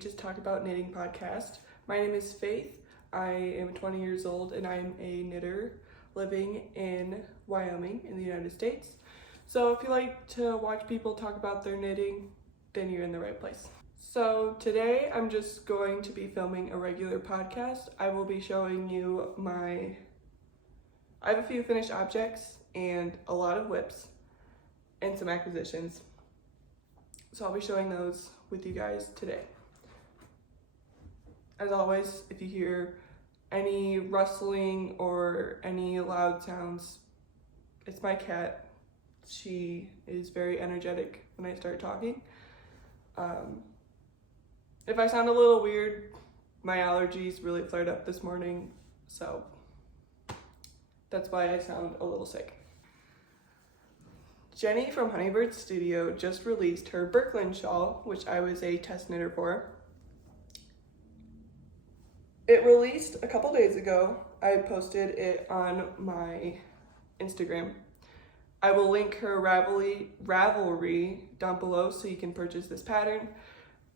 Just Talk About Knitting podcast. My name is Faith. I am 20 years old and I'm a knitter living in Wyoming in the United States. So if you like to watch people talk about their knitting, then you're in the right place. So today I'm just going to be filming a regular podcast. I will be showing you I have a few finished objects and a lot of whips and some acquisitions. So I'll be showing those with you guys today. As always, if you hear any rustling or any loud sounds, it's my cat. She is very energetic when I start talking. If I sound a little weird, my allergies really flared up this morning, so that's why I sound a little sick. Jenny from Honeybird Studio just released her Birkland Shawl, which I was a test knitter for. It released a couple days ago. I posted it on my Instagram. I will link her Ravelry down below so you can purchase this pattern.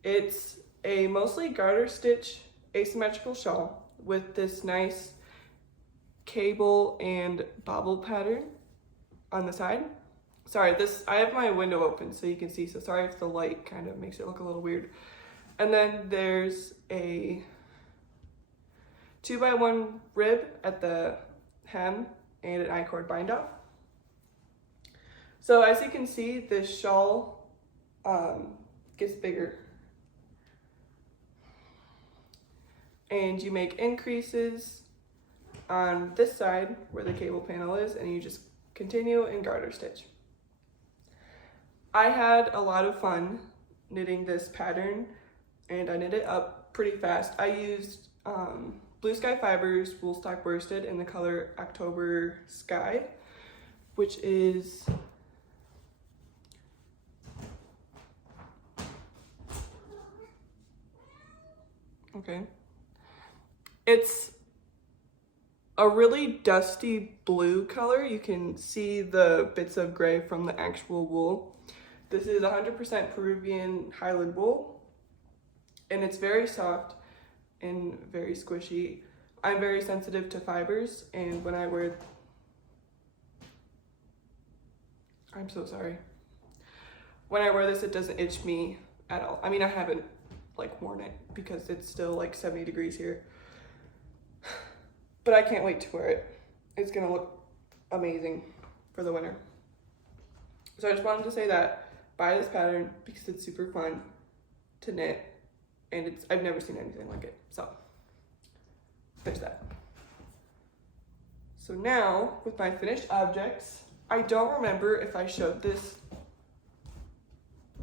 It's a mostly garter stitch asymmetrical shawl with this nice cable and bobble pattern on the side. Sorry, I have my window open so you can see, so sorry if the light kind of makes it look a little weird. And then there's a 2x1 rib at the hem and an I-cord bind off. So as you can see, this shawl gets bigger. And you make increases on this side where the cable panel is, and you just continue in garter stitch. I had a lot of fun knitting this pattern and I knit it up pretty fast. I used Blue Sky Fibers Woolstok worsted in the color October Sky, which is it's a really dusty blue color. You can see the bits of gray from the actual wool. This is 100% Peruvian Highland wool, and it's very soft and very squishy. I'm very sensitive to fibers, and when I wear, I'm so sorry. When I wear this, it doesn't itch me at all. I mean, I haven't worn it because it's still 70 degrees here, but I can't wait to wear it. It's gonna look amazing for the winter. So I just wanted to say that. Buy this pattern because it's super fun to knit, and I've never seen anything like it. So there's that. So now with my finished objects, I don't remember if I showed this.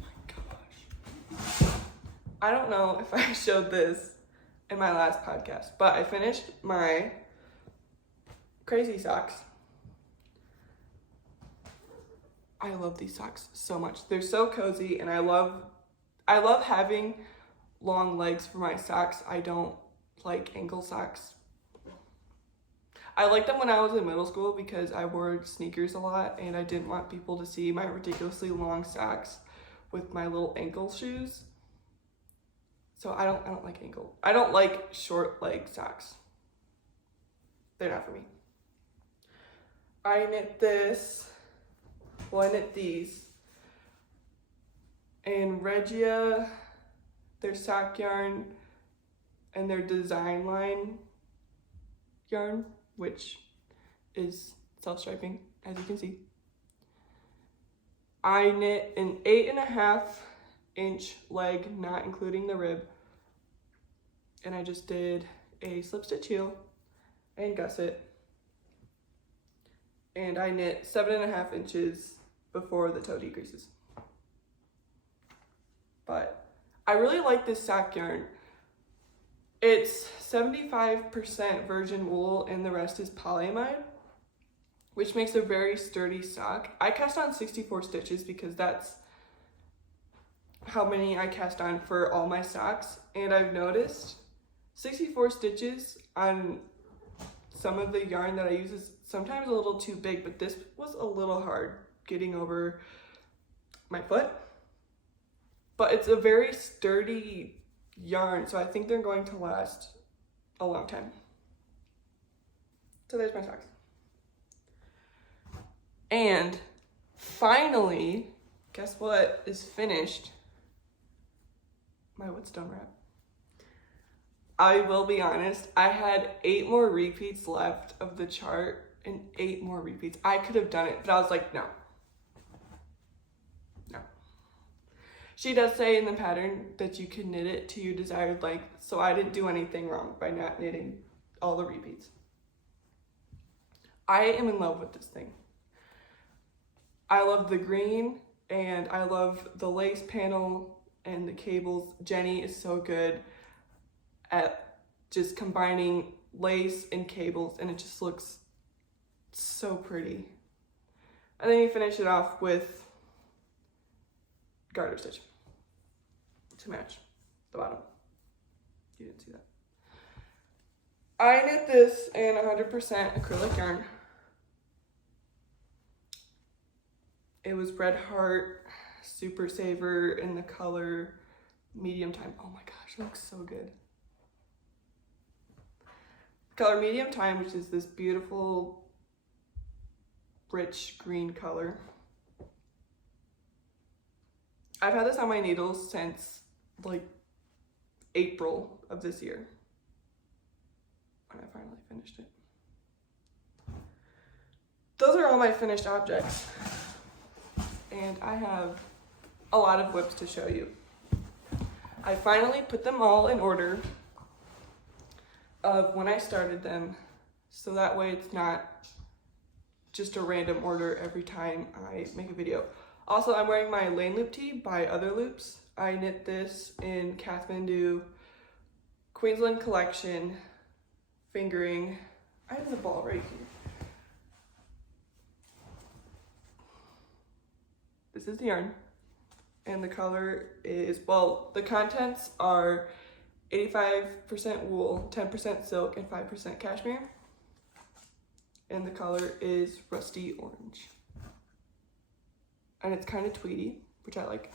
Oh my gosh. I don't know if I showed this in my last podcast, but I finished my crazy socks. I love these socks so much. They're so cozy, and I love having long legs for my socks. I don't like ankle socks. I liked them when I was in middle school because I wore sneakers a lot and I didn't want people to see my ridiculously long socks with my little ankle shoes. So I don't like short leg socks. They're not for me. I knit these in Regia, their sock yarn, and their design line yarn, which is self-striping, as you can see. I knit an 8.5 inch leg, not including the rib, and I just did a slip stitch heel and gusset, and I knit 7.5 inches before the toe decreases. But I really like this sock yarn. It's 75% virgin wool and the rest is polyamide, which makes a very sturdy sock. I cast on 64 stitches because that's how many I cast on for all my socks, and I've noticed 64 stitches on some of the yarn that I use is sometimes a little too big, but this was a little hard getting over my foot. But it's a very sturdy yarn, so I think they're going to last a long time. So there's my socks. And finally, guess what is finished? My Woodstone wrap. I will be honest, I had 8 more repeats left of the chart and 8 more repeats. I could have done it, but I was like, no. No. She does say in the pattern that you can knit it to your desired length, so I didn't do anything wrong by not knitting all the repeats. I am in love with this thing. I love the green and I love the lace panel and the cables. Jenny is so good at just combining lace and cables, and it just looks so pretty. And then you finish it off with garter stitch to match the bottom. You didn't see that. I knit this in 100% acrylic yarn. It was Red Heart Super Saver in the color medium time. Oh my gosh, it looks so good. Color medium time, which is this beautiful rich green color. I've had this on my needles since like April of this year when I finally finished it. Those are all my finished objects. And I have a lot of whips to show you. I finally put them all in order of when I started them, so that way it's not just a random order every time I make a video. Also, I'm wearing my Lane Loop tee by Otherloops. I knit this in Kathmandu, Queensland collection, fingering. I have the ball right here. This is the yarn, and the color is, well, the contents are 85% wool, 10% silk, and 5% cashmere. And the color is rusty orange. And it's kind of tweedy, which I like.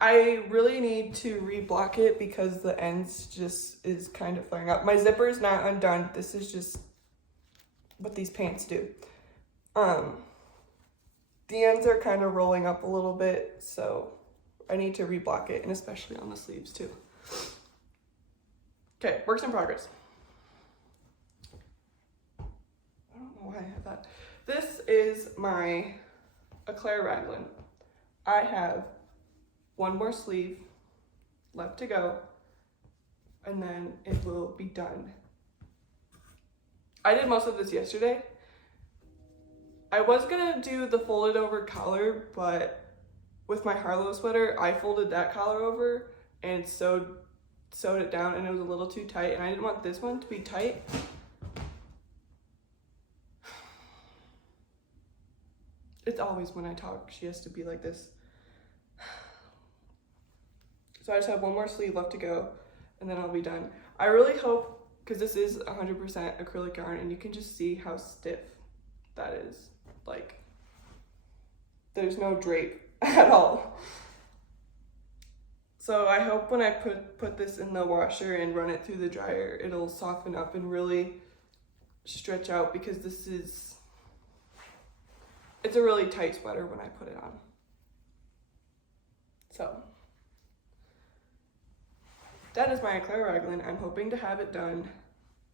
I really need to reblock it because the ends just is kind of flaring up. My zipper is not undone. This is just what these pants do. The ends are kind of rolling up a little bit, so I need to reblock it, and especially on the sleeves too. Okay, works in progress. I don't know why I have that. This is my Clair Raglan. I have one more sleeve left to go, and then it will be done. I did most of this yesterday. I was gonna do the folded over collar, but with my Harlow sweater, I folded that collar over and sewed it down, and it was a little too tight, and I didn't want this one to be tight. It's always when I talk, she has to be like this. So I just have one more sleeve left to go, and then I'll be done. I really hope, because this is 100% acrylic yarn, and you can just see how stiff that is. Like, there's no drape at all. So I hope when I put this in the washer and run it through the dryer, it'll soften up and really stretch out, because it's a really tight sweater when I put it on. So that is my Clair Raglan. I'm hoping to have it done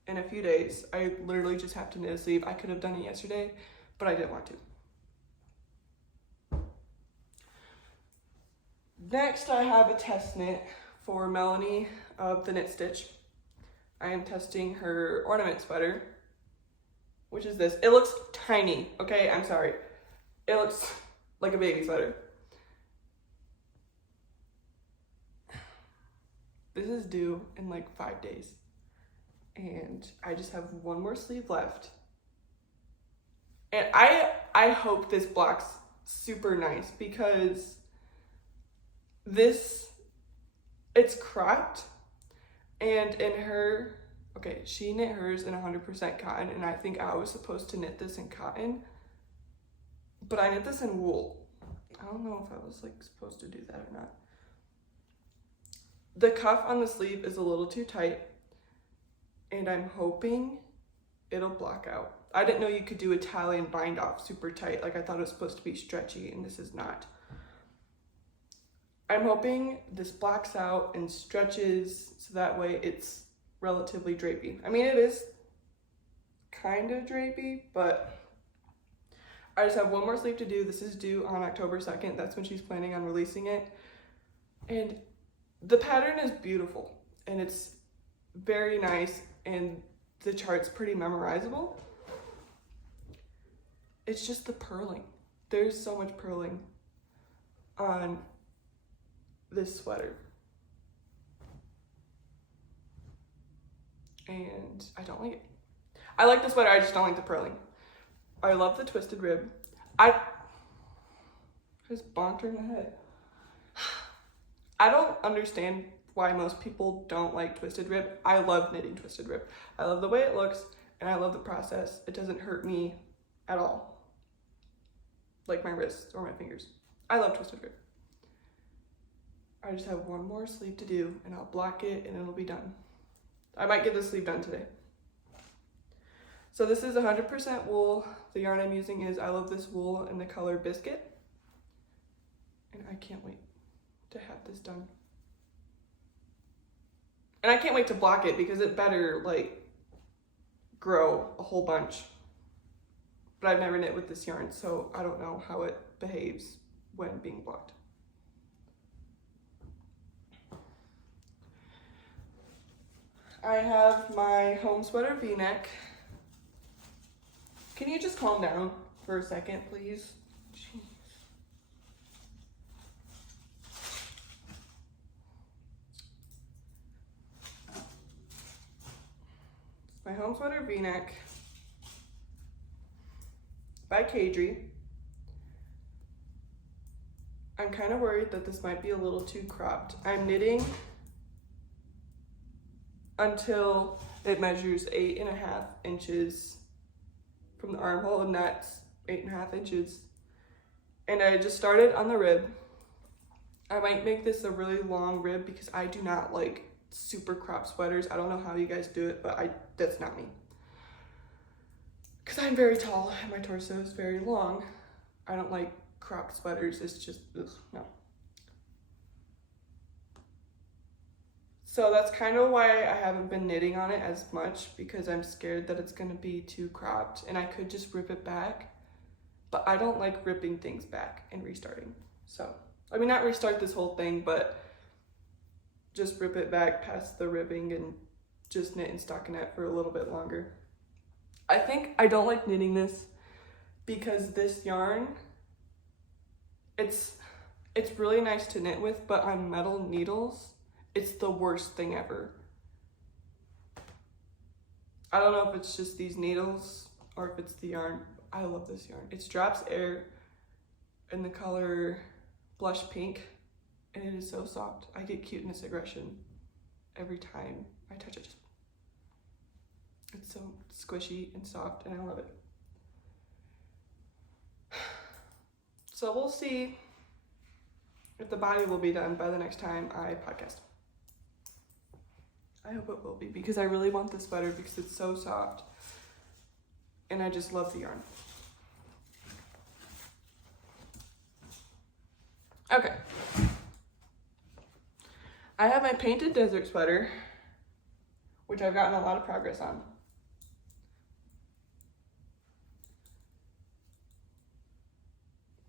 in a few days. I literally just have to knit a sleeve. I could have done it yesterday, but I didn't want to. Next, I have a test knit for Melanie of the Knit Stitch. I am testing her Ornament Sweater, which is this. It looks tiny, okay? I'm sorry. It looks like a baby sweater. This is due in like 5 days. And I just have one more sleeve left. And I hope this block's super nice, because it's cropped, and in her, okay, she knit hers in 100% cotton, and I think I was supposed to knit this in cotton, but I knit this in wool. I don't know if I was like supposed to do that or not. The cuff on the sleeve is a little too tight, and I'm hoping it'll block out. I didn't know you could do Italian bind off super tight. Like, I thought it was supposed to be stretchy, and this is not. I'm hoping this blocks out and stretches so that way it's relatively drapey. I mean, it is kind of drapey, but I just have one more sleeve to do. This is due on October 2nd. That's when she's planning on releasing it. And the pattern is beautiful and it's very nice, and the chart's pretty memorizable. It's just the purling. There's so much purling on this sweater. And I don't like it. I like the sweater, I just don't like the purling. I love the twisted rib. I just bonked her in the head. I don't understand why most people don't like twisted rib. I love knitting twisted rib. I love the way it looks and I love the process. It doesn't hurt me at all. Like my wrists or my fingers. I love twisted rib. I just have one more sleeve to do and I'll block it and it'll be done. I might get this sleeve done today. So this is 100% wool. The yarn I'm using is I Love This Wool in the color Biscuit. And I can't wait to have this done. And I can't wait to block it because it better like grow a whole bunch. But I've never knit with this yarn, so I don't know how it behaves when being blocked. I have my home sweater V-neck. Can you just calm down for a second, please? Jeez. My home sweater V-neck by Caidree. I'm kind of worried that this might be a little too cropped. I'm knitting until it measures 8.5 inches from the armhole, and that's 8.5 inches. And I just started on the rib. I might make this a really long rib because I do not like super cropped sweaters. I don't know how you guys do it, but that's not me. Because I'm very tall and my torso is very long. I don't like cropped sweaters. It's just, ugh, no. So that's kind of why I haven't been knitting on it as much, because I'm scared that it's going to be too cropped and I could just rip it back. But I don't like ripping things back and restarting. So, I mean, not restart this whole thing, but just rip it back past the ribbing and just knit in stockinette for a little bit longer. I think I don't like knitting this because this yarn, it's really nice to knit with, but on metal needles, it's the worst thing ever. I don't know if it's just these needles or if it's the yarn. I love this yarn. It's Drops Air in the color Blush Pink, and it is so soft. I get cuteness aggression every time I touch it. It's so squishy and soft, and I love it. So we'll see if the body will be done by the next time I podcast. I hope it will be, because I really want this sweater because it's so soft and I just love the yarn. Okay. I have my painted desert sweater, which I've gotten a lot of progress on.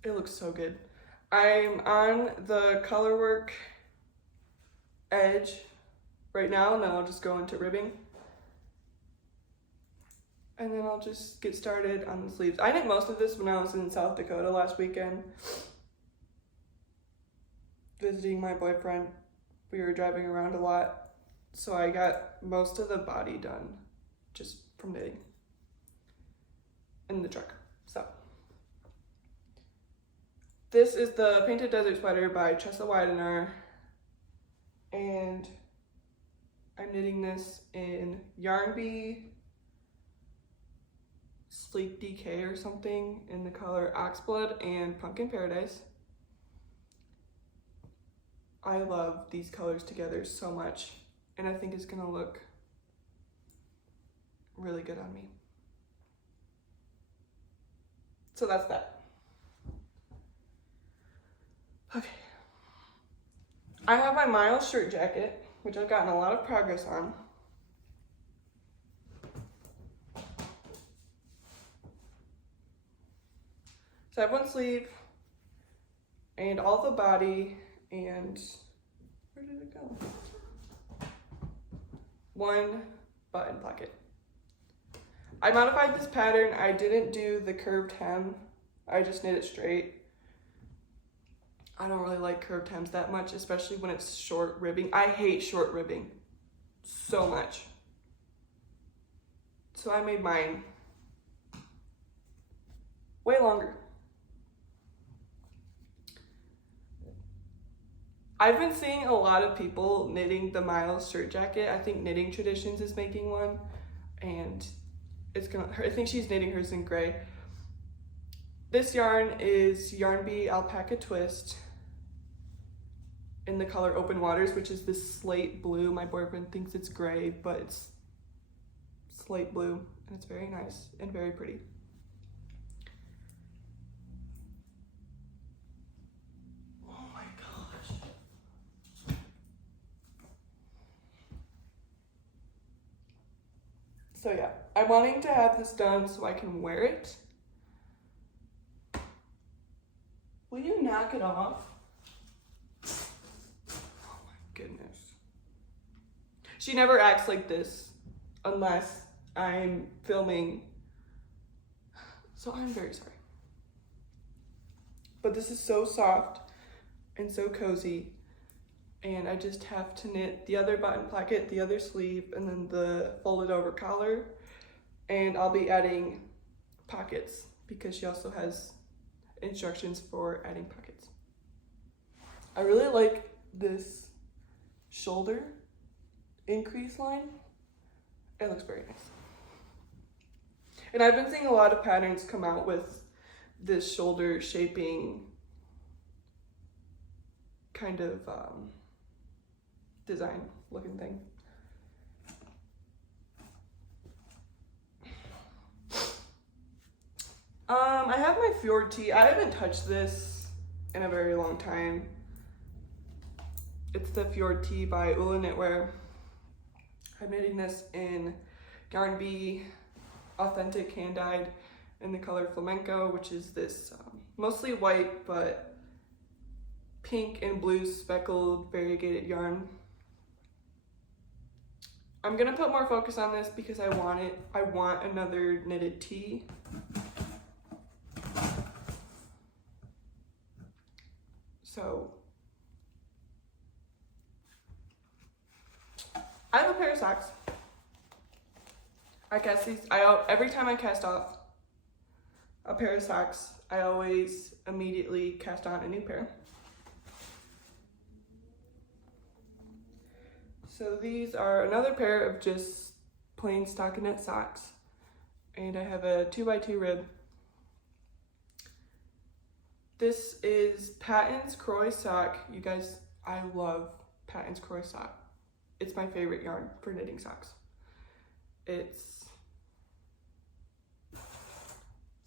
It looks so good. I'm on the colorwork edge right now, and then I'll just go into ribbing. And then I'll just get started on the sleeves. I knit most of this when I was in South Dakota last weekend, visiting my boyfriend. We were driving around a lot, so I got most of the body done just from knitting in the truck. So this is the Painted Desert Sweater by Tressa Weidenaar, and I'm knitting this in Yarn Bee Sleek DK or something in the color Oxblood and Pumpkin Paradise. I love these colors together so much, and I think it's gonna look really good on me. So that's that. Okay. I have my Miles shirt jacket, which I've gotten a lot of progress on. So I have one sleeve and all the body, and where did it go? One button pocket. I modified this pattern. I didn't do the curved hem. I just knit it straight. I don't really like curved hems that much, especially when it's short ribbing. I hate short ribbing so much. So I made mine way longer. I've been seeing a lot of people knitting the Miles shirt jacket. I think Knitting Traditions is making one, and I think she's knitting hers in gray. This yarn is Yarn Bee Alpaca Twist in the color Open Waters, which is this slate blue. My boyfriend thinks it's gray, but it's slate blue, and it's very nice and very pretty. Oh my gosh. So yeah, I'm wanting to have this done so I can wear it. Will you knock it off? Oh my goodness. She never acts like this unless I'm filming. So I'm very sorry. But this is so soft and so cozy. And I just have to knit the other button placket, the other sleeve, and then the folded over collar. And I'll be adding pockets because she also has instructions for adding pockets. I really like this shoulder increase line. It looks very nice. And I've been seeing a lot of patterns come out with this shoulder shaping kind of design looking thing. I have my Fjord Tea. I haven't touched this in a very long time. It's the Fjord Tea by Ula Knitwear. I'm knitting this in Yarn Bee Authentic Hand Dyed in the color Flamenco, which is this mostly white but pink and blue speckled variegated yarn. I'm gonna put more focus on this because I want another knitted tee. So I have a pair of socks. I cast these, every time I cast off a pair of socks, I always immediately cast on a new pair. So these are another pair of just plain stockinette socks. And I have a 2x2 rib. This is Patton's Croy sock. You guys, I love Patton's Croy sock. It's my favorite yarn for knitting socks. It's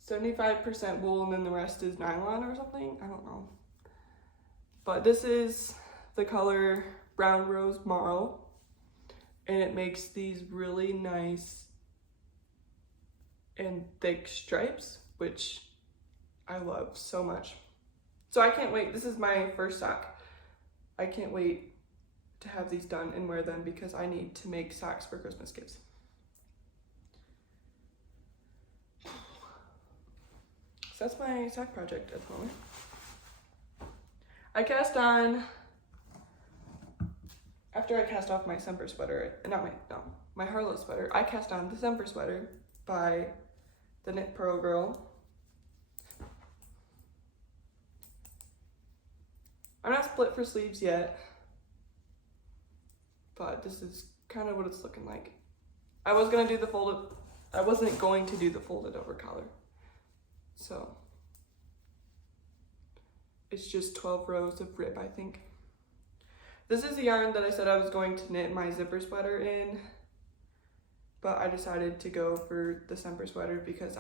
75% wool and then the rest is nylon or something. I don't know. But this is the color Brown Rose Marl. And it makes these really nice and thick stripes, which I love so much. So I can't wait. This is my first sock. I can't wait to have these done and wear them because I need to make socks for Christmas gifts. So that's my sock project at the moment. I cast on, after I cast off my December sweater, my Harlow sweater, I cast on December sweater by the Knit Pearl Girl. I'm not split for sleeves yet, but this is kind of what it's looking like. I wasn't going to do the folded over collar. So it's just 12 rows of rib, I think. This is the yarn that I said I was going to knit my zipper sweater in, but I decided to go for the December sweater because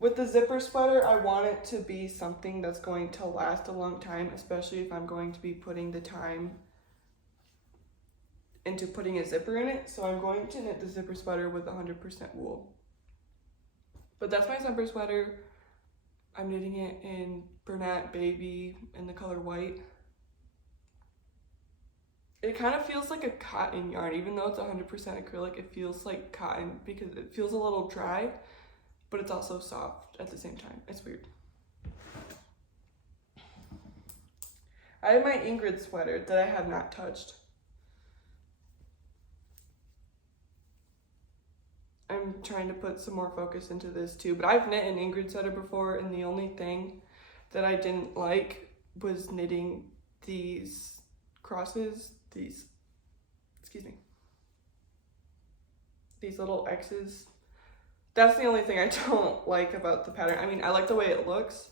with the zipper sweater, I want it to be something that's going to last a long time, especially if I'm going to be putting the time into putting a zipper in it. So I'm going to knit the zipper sweater with 100% wool. But that's my zipper sweater. I'm knitting it in Brunette Baby in the color white. It kind of feels like a cotton yarn, even though it's 100% acrylic, it feels like cotton because it feels a little dry, but it's also soft at the same time. It's weird. I have my Ingrid sweater that I have not touched. I'm trying to put some more focus into this too, but I've knit an Ingrid sweater before, and the only thing that I didn't like was knitting these crosses, these little X's. That's the only thing I don't like about the pattern. I mean, I like the way it looks,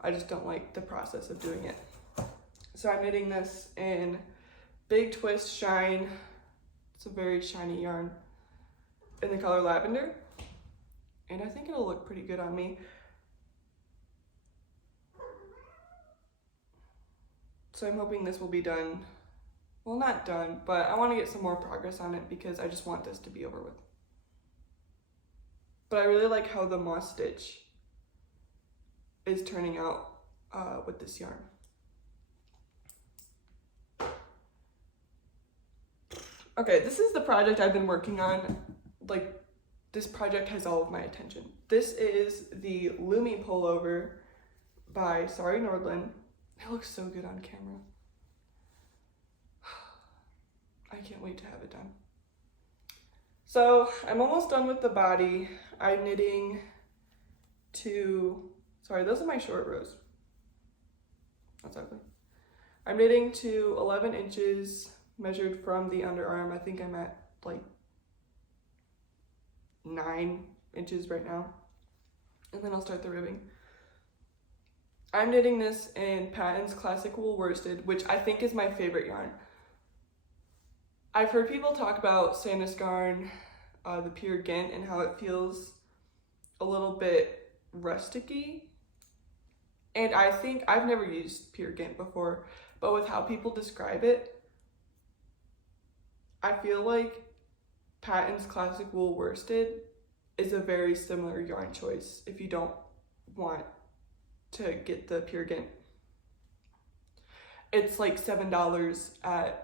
I just don't like the process of doing it. So I'm knitting this in Big Twist Shine. It's a very shiny yarn in the color lavender, and I think it'll look pretty good on me. So I'm hoping this will be done. Well, not done, but I want to get some more progress on it because I just want this to be over with. But I really like how the moss stitch is turning out with this yarn. Okay, this is the project I've been working on. Like, this project has all of my attention. This is the Lumi Pullover by Sari Nordlund. It looks so good on camera. I can't wait to have it done. So I'm almost done with the body. I'm knitting to, sorry, those are my short rows. That's ugly. I'm knitting to 11 inches measured from the underarm. I think I'm at like 9 inches right now. And then I'll start the ribbing. I'm knitting this in Patton's Classic Wool Worsted, which I think is my favorite yarn. I've heard people talk about Sandusgarn, the Pure Ghent, and how it feels a little bit rusticy. And I think, I've never used Pure Ghent before, but with how people describe it, I feel like Patton's Classic Wool Worsted is a very similar yarn choice if you don't want to get the Pure Ghent. It's like $7 at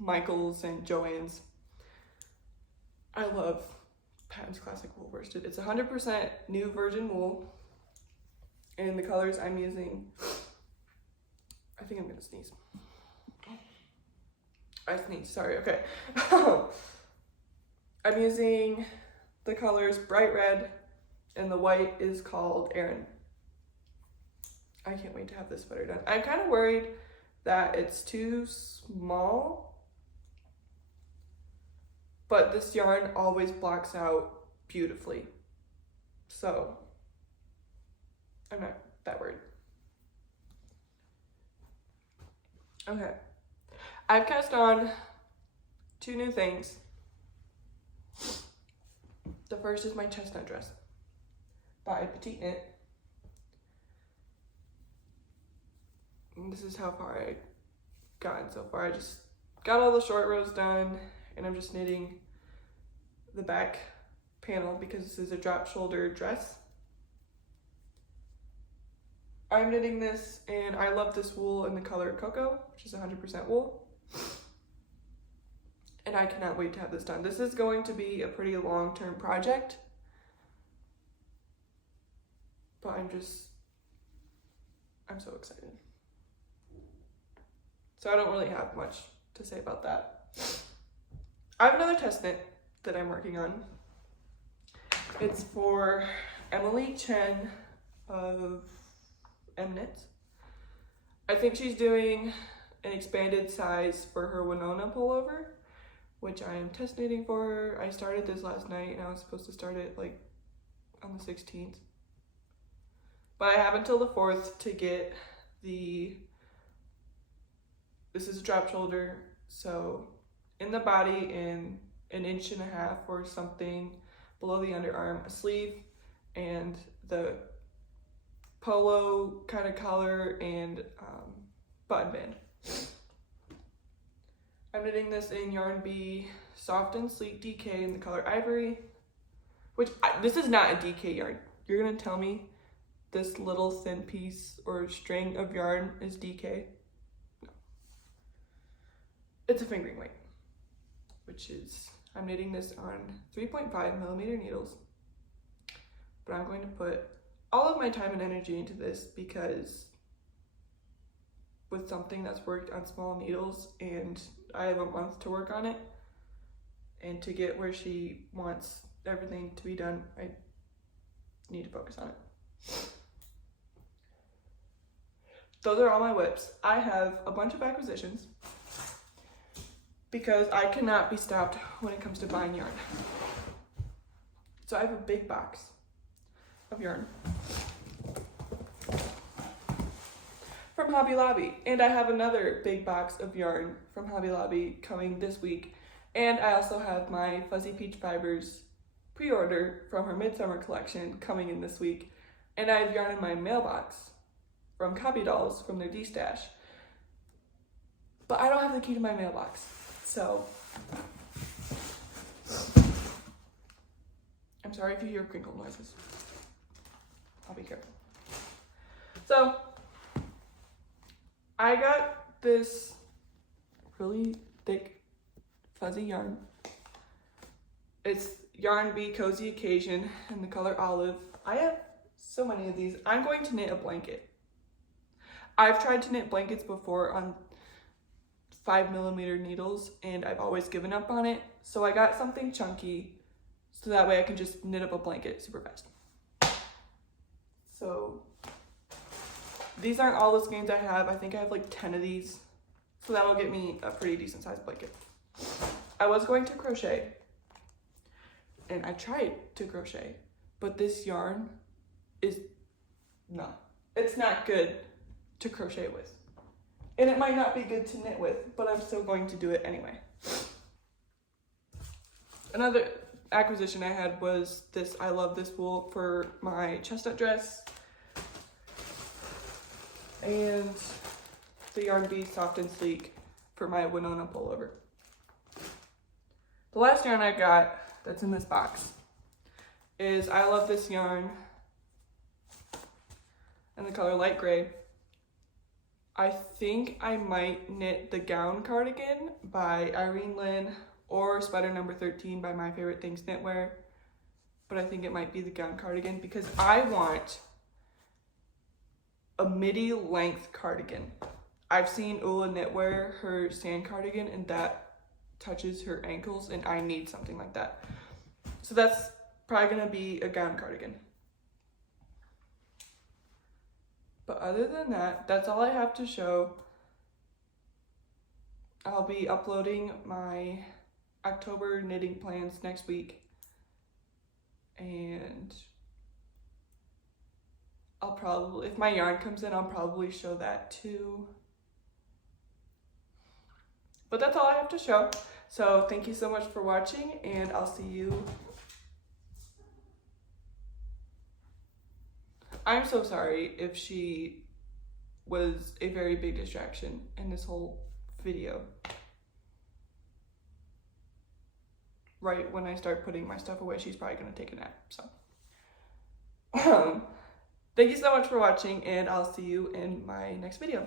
Michael's and Joann's. I love Patton's Classic Wool Worsted. It's 100% new virgin wool, and the colors I'm using, I think I'm gonna sneeze. I sneezed, sorry, okay. I'm using the colors Bright Red, and the white is called Erin. I can't wait to have this sweater done. I'm kind of worried that it's too small, but this yarn always blocks out beautifully. So I'm not that worried. Okay. I've cast on 2 new things. The first is my Chestnut Dress by Petite Knit. And this is how far I've gotten so far. I just got all the short rows done, and I'm just knitting the back panel because this is a drop shoulder dress. I'm knitting this, and I love this wool in the color Cocoa, which is 100% wool. And I cannot wait to have this done. This is going to be a pretty long-term project, but I'm so excited. So I don't really have much to say about that. I have another test knit that I'm working on. It's for Emily Chen of Mknits. I think she's doing an expanded size for her Winona Pullover, which I am test knitting for her. I started this last night, and I was supposed to start it like on the 16th. But I have until the 4th to get the this is a drop shoulder, so in the body in 1.5 inches or something below the underarm, a sleeve, and the polo kind of collar and button band. I'm knitting this in Yarn B Soft and Sleek DK in the color Ivory, which this is not a DK yarn. You're gonna tell me this little thin piece or string of yarn is DK? No. It's a fingering weight, which is, I'm knitting this on 3.5mm needles, but I'm going to put all of my time and energy into this because with something that's worked on small needles and I have a month to work on it, and to get where she wants everything to be done, I need to focus on it. Those are all my whips. I have a bunch of acquisitions because I cannot be stopped when it comes to buying yarn. So I have a big box of yarn from Hobby Lobby, and I have another big box of yarn from Hobby Lobby coming this week, and I also have my Fuzzy Peach Fibers pre-order from her Midsummer collection coming in this week, and I have yarn in my mailbox from Copy Dolls from their D-Stash, but I don't have the key to my mailbox, so I'm sorry if you hear crinkle noises. I'll be careful. So I got this really thick fuzzy yarn. It's Yarn B Cozy Occasion in the color Olive. I have so many of these. I'm going to knit a blanket. I've tried to knit blankets before on 5mm needles and I've always given up on it. So I got something chunky so that way I can just knit up a blanket super fast. So these aren't all the skeins I have. I think I have like 10 of these. So that'll get me a pretty decent sized blanket. I was going to crochet and I tried to crochet, but this yarn is it's not good to crochet with. And it might not be good to knit with, but I'm still going to do it anyway. Another acquisition I had was this I Love This wool for my Chestnut Dress, and the Yarn B Soft and Sleek for my Winona Pullover. The last yarn I got that's in this box is I Love This yarn in the color light gray. I think I might knit the Gown Cardigan by Irene Lynn or Sweater number 13 by My Favorite Things Knitwear, but I think it might be the Gown Cardigan because I want a midi length cardigan. I've seen Ula Knitwear her sand cardigan and that touches her ankles and I need something like that. So that's probably gonna be a gown cardigan. But other than that, that's all I have to show. I'll be uploading my October knitting plans next week. And I'll probably, if my yarn comes in, I'll probably show that too. But that's all I have to show. So thank you so much for watching and I'll see you. I'm so sorry if she was a very big distraction in this whole video. Right when I start putting my stuff away, she's probably gonna take a nap, so. Thank you so much for watching and I'll see you in my next video.